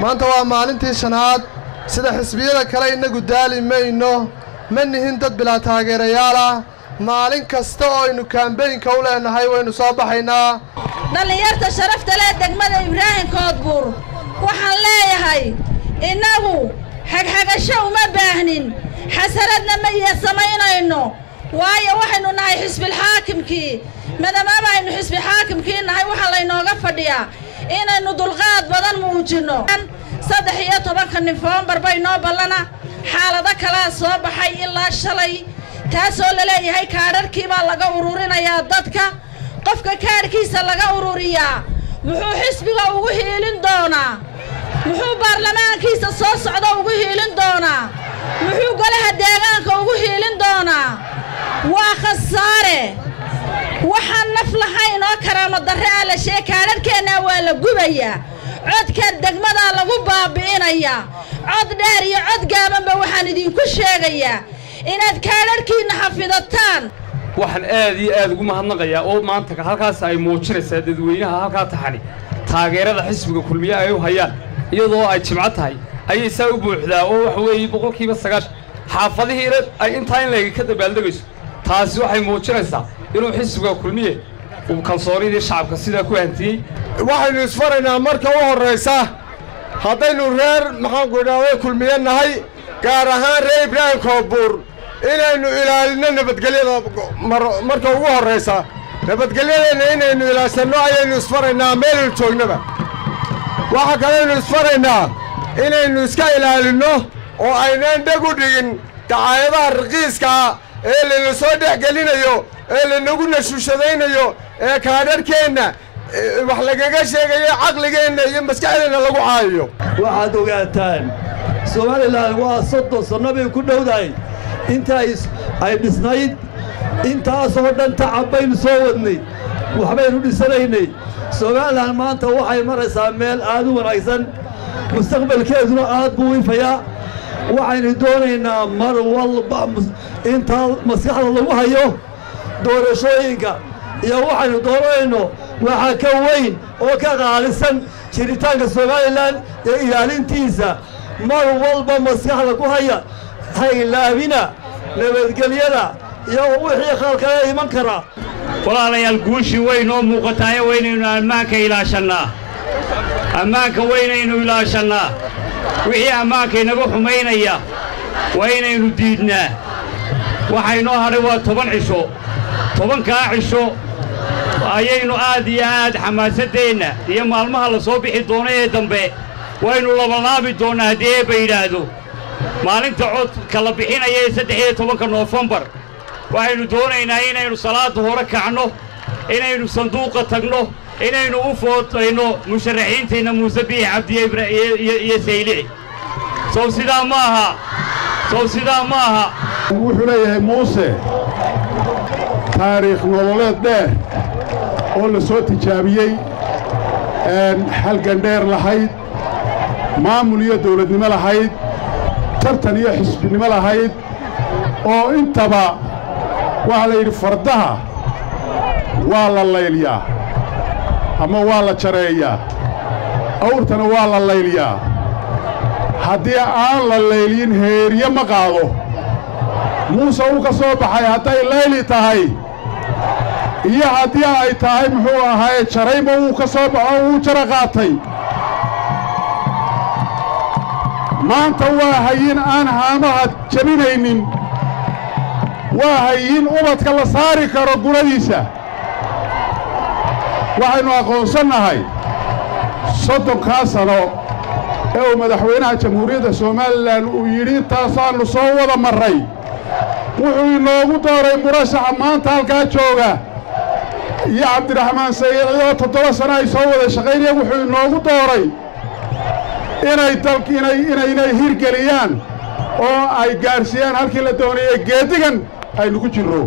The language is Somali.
maanta waa maalintii shanaad sida xisbiyada kale inagu daali mayno ma nihin dad bilaa taageerayaal ah maalin kasta oo aynu kaambeynka u leenahay waynu soo baxaynaa dhalinyarta sharafta leh degmada Ibraahim Koodbuur waxaan leeyahay inagu xagxagasho uma baahnin xasaradna ma yeesamaynayno waayo waxaynu nahay xisbil xaakimkii madama aynu xisbi xaakimkii nahay waxa la inooga fadhiyaa inaynu dulqaad badan muujino 13 November bay noo ballana xaalada kala soo baxay ilaa shalay taasoo la leeyahay kaadharkii baa laga ururinayaa dadka qofka kaadhkiisa laga ururiyaa muxuu xisbiga ugu hiilin doonaa muxuu baarlamaankiisa soo socda ugu hiilin doonaa muxuu golaha deegaanka ugu hiilin doonaa waa khasaare waxaan naf lahayn oo karaamo darre ah la sheekaadharkeena waa la gubayaa codka degmada lagu baabi'inayaa cod dheer iyo cod gaabanba waxaan idinku sheegayaa inaad kaadharkiina xafidataan waxaan aad iyo aad ugu mahadnaqayaa oo maanta halkaas ay muujinaysaa dadweynaha halka taxani taageerada xisbiga kulmiye ay u hayaan iyadoo ay jimco tahay ayay saa u buuxdaa oo wax weeye 9% xaafadihii ay inta in leega ka dabaaldegayso taasi waxay muujinaysaa inuu xisbiga kulmiye uu kalsoonidii shacabka sida ku hantiyay waxaynu isfaraynaa marka u horeysa haddaynu reer maxaan ku idhaahdaa kulmiye nahay gaar ahaan reer Ibraahim Koodbuur inaynu ilaalino nabadgelyada marka ugu horeysa nabadgelyada inaynu ilaashano ayaynu isfaraynaa meel joognaba waxa kale aynu isfaraynaa inaynu iska ilaalino oo aynaan dhag u dhigin dacaayadaha raqiiska ee la soo dhexgelinayo ee la nagu nashuushadaynayo ee kaadharkeena wax lagaga sheegayo caqligeena iyo maskaxdeena lagu caayo waxaad ogaataan Soomaaliland waa 30 sano bay ku dhowdahay inta ay dhisnayd intaas oo dhan tacabaynu soo wadnay waxbaynu dhisanaynay Soomaaliland maanta waxay maraysaa meel aad u wanaagsan mustaqbalkeeduna aad buu ifayaa waxaynu doonaynaa mar walba inta maskaxda lagu hayo doorashooyinka iyo waxaynu doonayno waxa ka weyn oo ka qaalisan jiritaanka Soomaaliland iyo ilaalintiisa mar walba maskaxda ku haya haylaabina nabadgelyada iyo wixii khalkale iman kara walaalayaal guushi weyn oo muuqataay weynaynu ammaanka ilaashanaa ammaanka weynaynu ilaashanaa wixii ammaanka inaga xumaynaya weynaynu diidnaa waxaynoo hadhay waa 10 cisho 10 cisho ayaynu aad iyo aad xamaasadeenna iyo maalmaha la soo bixi doono ee dambe waynu labalaabi doonaa haddii ay yidhaahdo maalinta codka la bixinaya 13 November waxaynu doonaynaa inaynu salaada hore kacno inaynu sanduuqa tagno inaynu u footayno musharaxiinteena Muuse Biixi Cabdi iyo Saylici soo sidaa maaha wuxuu leeyahay Muuse taariikh nololeed dheer oo la soo tijaabiyey halgan dheer lahayd maamul iyo dawladnimo lahayd tartan iyo xisbinimo lahayd oo intaba waxa la yidhi fardaha waa la layliyaa ama waa la jareeyaa awrtana waa la layliyaa haddii aan la layliyin heeriye ma qaado muuse uu ka soo baxay hadday layli tahay iyo haddii ay tahay muxuu ahaay jarayma uu ka soo baxo uu jara qaatay maanta waa hayin aan haamaha jabinaynin waa hayin ubadka la saari karo guradiisa waxaynu aqoonsannahay 30 sano ee uu madaxweynaha jamhuuriyadda Soomaaliland uu yidhi intaasaannu soo wada marray wuxuu inoogu dooray murashaxa maanta halkaa jooga iyo Cabdiraxmaan Sayid oo 7 sano ay soo wada shaqaynayeen wuxuu inoogu dooray inay hirgeliyaan oo ay gaarsiiyaan halkii la doonayay geedigan aynu ku jirro